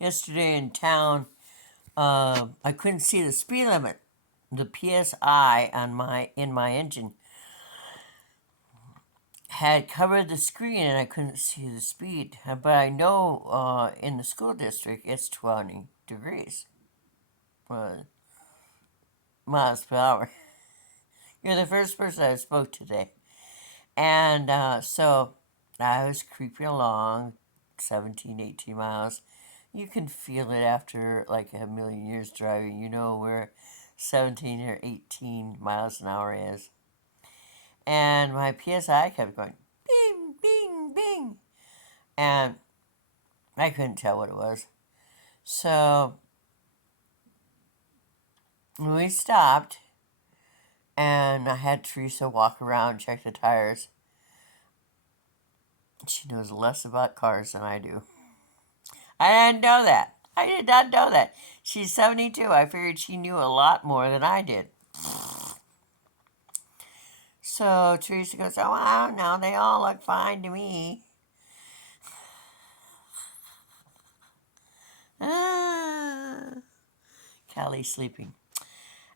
Yesterday in town, I couldn't see the speed limit. The PSI on my engine had covered the screen, and I couldn't see the speed. But I know in the school district it's 20 degrees uh, miles per hour. You're the first person I spoke today, and so I was creeping along, 17, 18 miles. You can feel it after like a million years driving. You know where 17 or 18 miles an hour is. And my PSI kept going bing, bing, bing. And I couldn't tell what it was. So we stopped, and I had Teresa walk around, check the tires. She knows less about cars than I do. I didn't know that. I did not know that. She's 72. I figured she knew a lot more than I did. So Teresa goes, "Oh, I don't know. They all look fine to me." Ah, Callie's sleeping.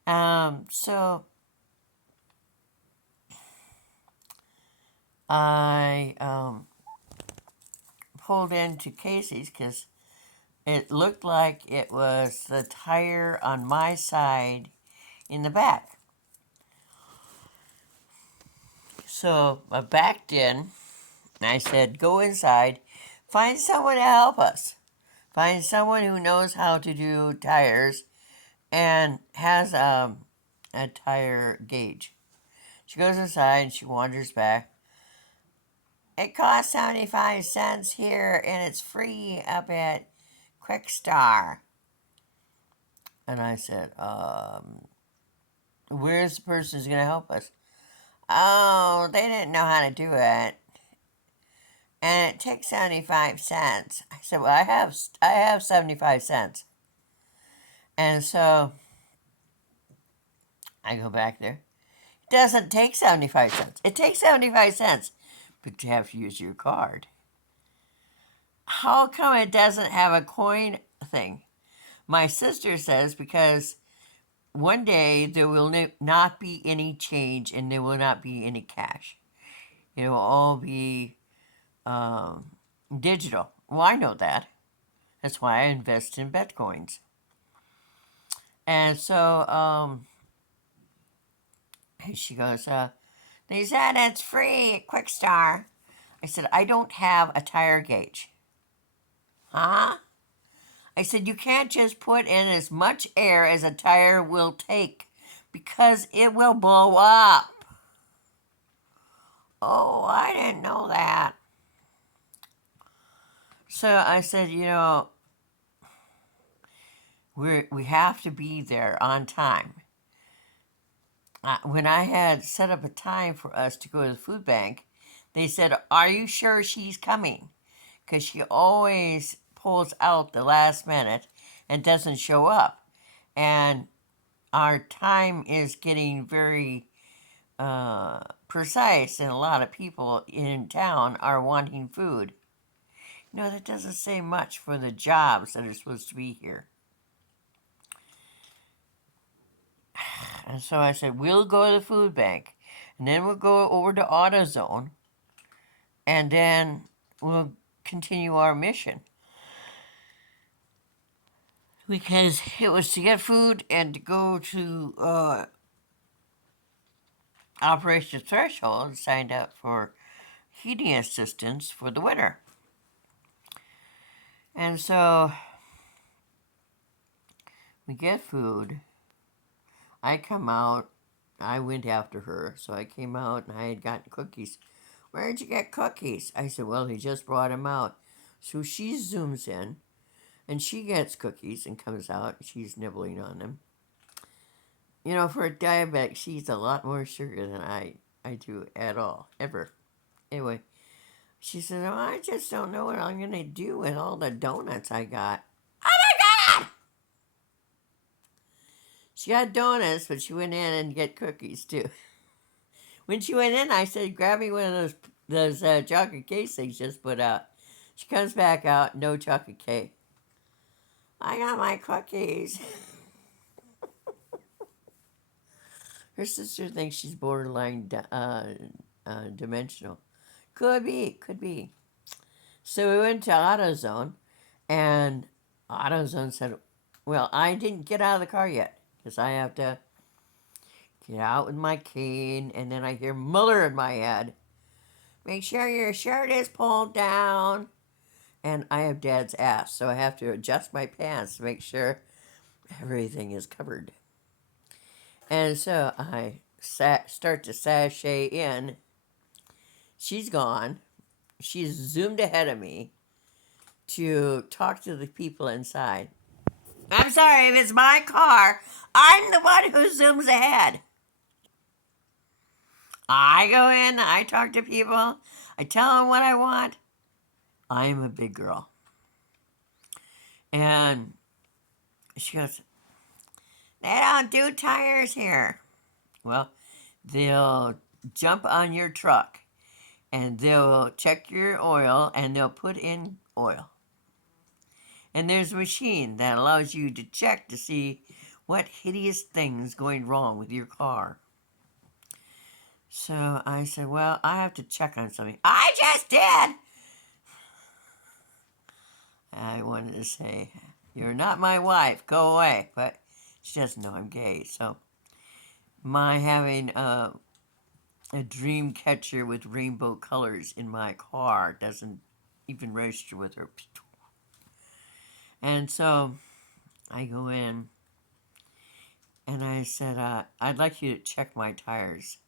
So I pulled into Casey's because it looked like it was the tire on my side in the back. So I backed in, and I said, "Go inside, find someone to help us. Find someone who knows how to do tires and has a tire gauge." She goes inside and she wanders back. "It costs 75 cents here and it's free up at Quick Star." And I said, "Where's the person who's going to help us?" "Oh, they didn't know how to do it. And it takes 75 cents. I said, "Well, I have 75 cents." And so I go back there. It doesn't take 75 cents. It takes 75 cents, but you have to use your card. How come it doesn't have a coin thing? My sister says because one day there will not be any change and there will not be any cash. It will all be digital. Well, I know that. That's why I invest in Bitcoins. And so she goes, "They said it's free at Quick Star." I said, "I don't have a tire gauge." "Huh?" I said, "You can't just put in as much air as a tire will take because it will blow up." "Oh, I didn't know that." So I said, we have to be there on time. When I had set up a time for us to go to the food bank, they said, "Are you sure she's coming?" Because she always pulls out the last minute and doesn't show up. And our time is getting very precise, and a lot of people in town are wanting food. That doesn't say much for the jobs that are supposed to be here. And so I said, "We'll go to the food bank, and then we'll go over to AutoZone, and then we'll continue our mission." Because it was to get food and to go to Operation Threshold and signed up for heating assistance for the winter. And so we get food. I come out. I went after her, so I came out and I had gotten cookies. "Where'd you get cookies?" I said, "Well, he just brought them out." So she zooms in, and she gets cookies and comes out. She's nibbling on them. For a diabetic, she eats a lot more sugar than I do at all, ever. Anyway, she said, "Oh, I just don't know what I'm going to do with all the donuts I got." Oh my God! She got donuts, but she went in and get cookies too. When she went in, I said, "Grab me one of those chocolate cake things just put out." She comes back out, no chocolate cake. I got my cookies. Her sister thinks she's borderline dimensional. Could be, could be. So we went to AutoZone, and AutoZone said, well, I didn't get out of the car yet because I have to get out with my cane, and then I hear Muller in my head. Make sure your shirt is pulled down. And I have Dad's ass, so I have to adjust my pants to make sure everything is covered. And so I start to sashay in. She's gone. She's zoomed ahead of me to talk to the people inside. I'm sorry, if it's my car, I'm the one who zooms ahead. I go in, I talk to people, I tell them what I want. I'm a big girl. And she goes, they don't do tires here. Well, they'll jump on your truck and they'll check your oil and they'll put in oil. And there's a machine that allows you to check to see what hideous thing's going wrong with your car. So I said, well, I have to check on something. I just did! I wanted to say, you're not my wife, go away. But she doesn't know I'm gay, so my having a dream catcher with rainbow colors in my car doesn't even register with her. And so I go in and I said, I'd like you to check my tires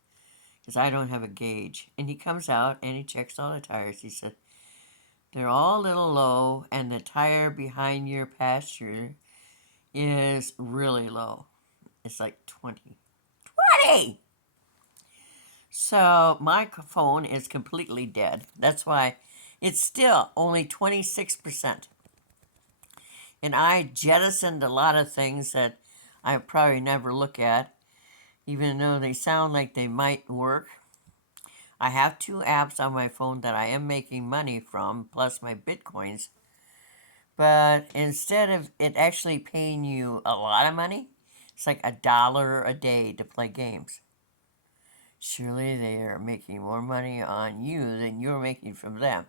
because I don't have a gauge. And he comes out and he checks all the tires. He said, they're all a little low and the tire behind your passenger is really low. It's like 20. 20! So my phone is completely dead. That's why it's still only 26%. And I jettisoned a lot of things that I probably never look at, even though they sound like they might work. I have 2 apps on my phone that I am making money from, plus my bitcoins. But instead of it actually paying you a lot of money, it's like $1 a day to play games. Surely they are making more money on you than you're making from them.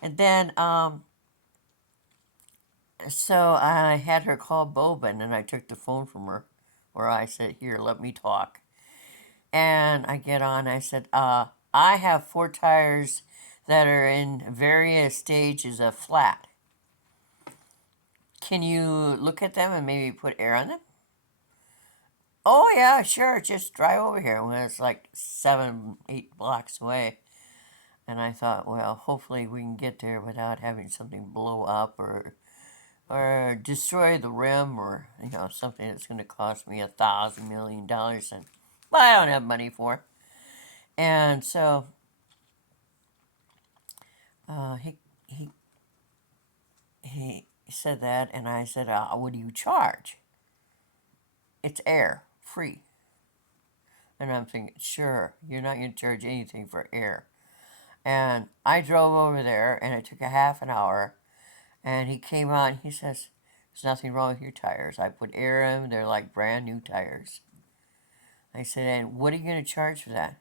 And then, so I had her call Boubin, and I took the phone from her, where I said, here, let me talk. And I get on, I said, I have 4 tires that are in various stages of flat. Can you look at them and maybe put air on them? Oh, yeah, sure, just drive over here. When it's like 7, 8 blocks away. And I thought, well, hopefully we can get there without having something blow up or destroy the rim or, something that's going to cost me $1,000 million. And well, I don't have money for. And so he said that, and I said, what do you charge? It's air, free. And I'm thinking, sure, you're not going to charge anything for air. And I drove over there, and it took a half an hour. And he came out, and he says, there's nothing wrong with your tires. I put air in them. They're like brand new tires. I said, and what are you going to charge for that?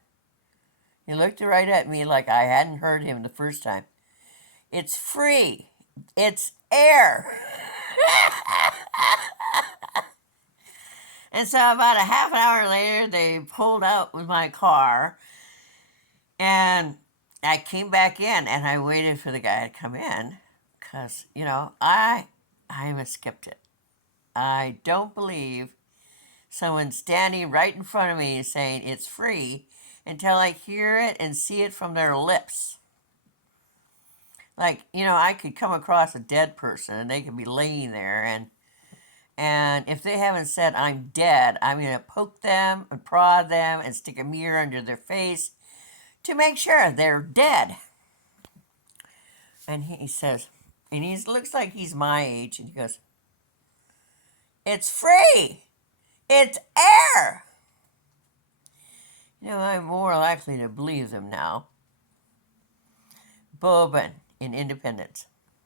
He looked right at me like I hadn't heard him the first time. It's free. It's air. And so about a half an hour later, they pulled out with my car. And I came back in, and I waited for the guy to come in. Because, I'm a skeptic. I don't believe someone standing right in front of me saying it's free until I hear it and see it from their lips. Like, I could come across a dead person and they could be laying there and if they haven't said I'm dead, I'm going to poke them and prod them and stick a mirror under their face to make sure they're dead. And he says, and he looks like he's my age, and he goes, it's free! It's air! I'm more likely to believe them now. Boubin in Independence.